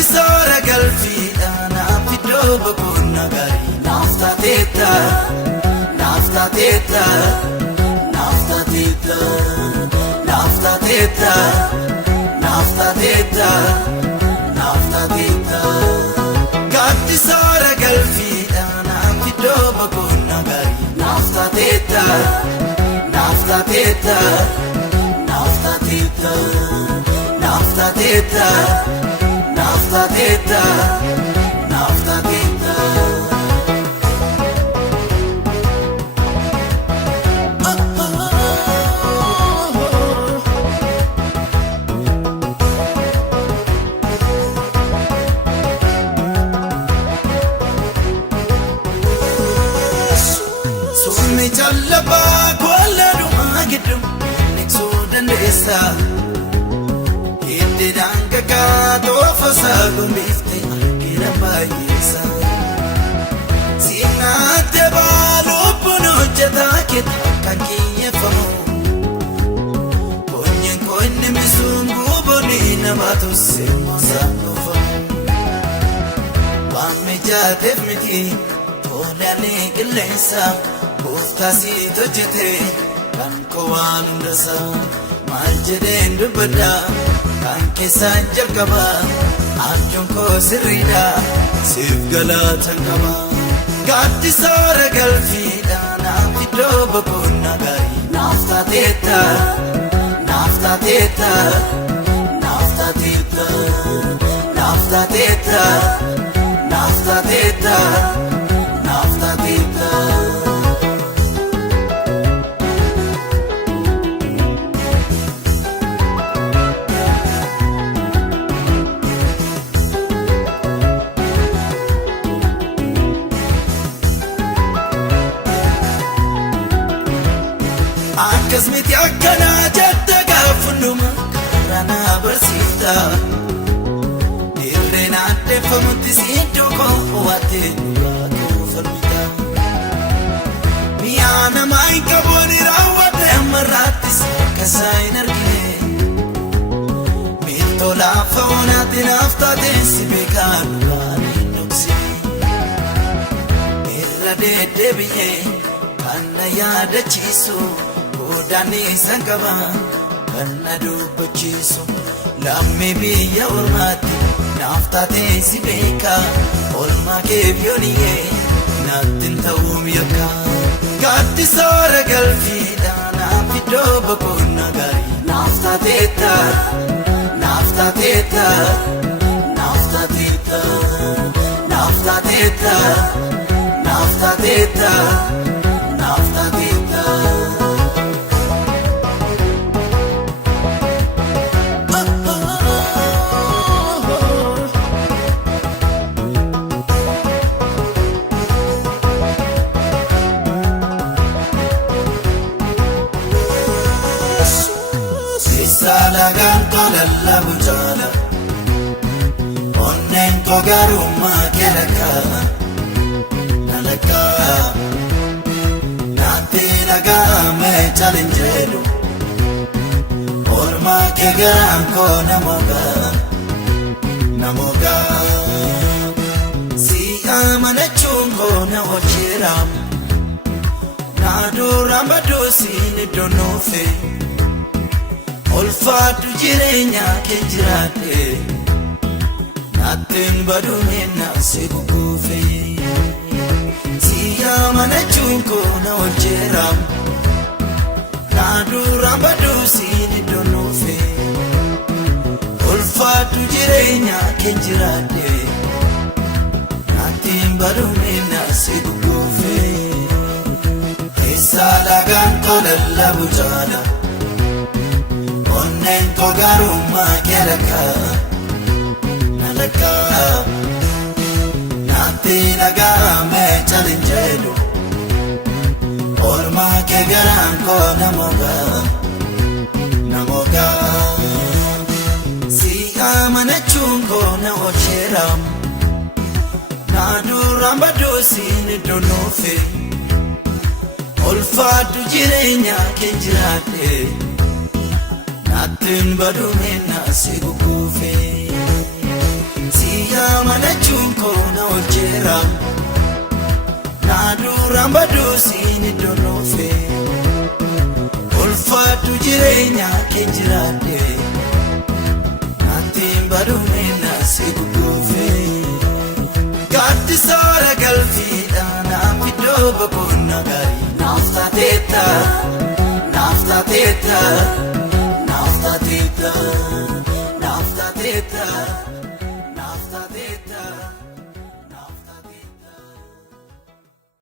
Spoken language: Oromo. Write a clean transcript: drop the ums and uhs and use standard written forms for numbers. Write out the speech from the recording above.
Sora galfida na fido bakuna gari nafta teta nafta teta nafta teta nafta teta nafta teta nafta teta gatti sora galfida na fido bakuna gari nafta teta nafta teta nafta teta nafta teta nafta teta, nafta teta. Sumni challaba kola duma gidum nikso dandesa. Danga ka tofa sa gumbifte kina bayisa Sina te balo puno jata kita kakiye famo Konye misungu boni na batu sema sa nufa Wame jatef miti tola ne gilesa Ufta si tojete kan kowandasa Maljeden dubada Kanke sanjal kaba, anjum ko sirida, sif galatan kaba. Gatti sora galfida, na fido bakuna gari. Nafta teta, nafta teta, nafta teta, nafta teta, nafta teta, nafta teta. Akasmiti akkana jette gaafunduma karana barsifta dirreen addeeffamutti sidduu koowwatte duraa falmita miyaa namaa hin qabooni raawwadhe ammarraattis akkasaa hin argine miiltoo laafa oonaatti naaf taateen si beekaa duraan hin dhoksine irra deddeebi'ee kan na yaadachiisu Dani sangaba kanna dubbachiisu lammi biyya ormaatti nafta teessi beeka olma keebyooniyee nattin ta'uum yakka gatti soora galfiidha naaf iddoo bakuna gari nafta teeta nafta teeta nafta teeta nafta teeta nafta teeta nafta teeta Salagan kolalla bujala Onnen kogaruma keraka Nalaka Nati laga me challengelu Orma kegaram ko namoga Namoga Si amane chungo na wachiram Naduram badusi ni donofe Olfaatu jireenya kee jiraate Nattiin baduun naasee kukuufe Siyaa mana chunkoo na olcheeram Naaduraan baduu siini donuufe Olfaatu jireenya kee jiraate Nattiin baduun naasee kukuufe Eessa lagaan kolalla bujaala Onnen kogaruma keraka Nalaka Nati laga me challengelu Ormaa kee garaan koo namoota si amanachuun koo na oolcheera na duraan baduu siin doonoofe ulfaadhu jireenya kee jiraadhe naattiin badume na si guguufe si amanachuun koo na oolcheera na duraan baduu siin doonoofe ulfaadhu jireenya kee jiraadhe naattiin badume na si guguufe gaaddisoora galfiidhaan naaf iddoo boqonnaa gaarii naaf taateetta.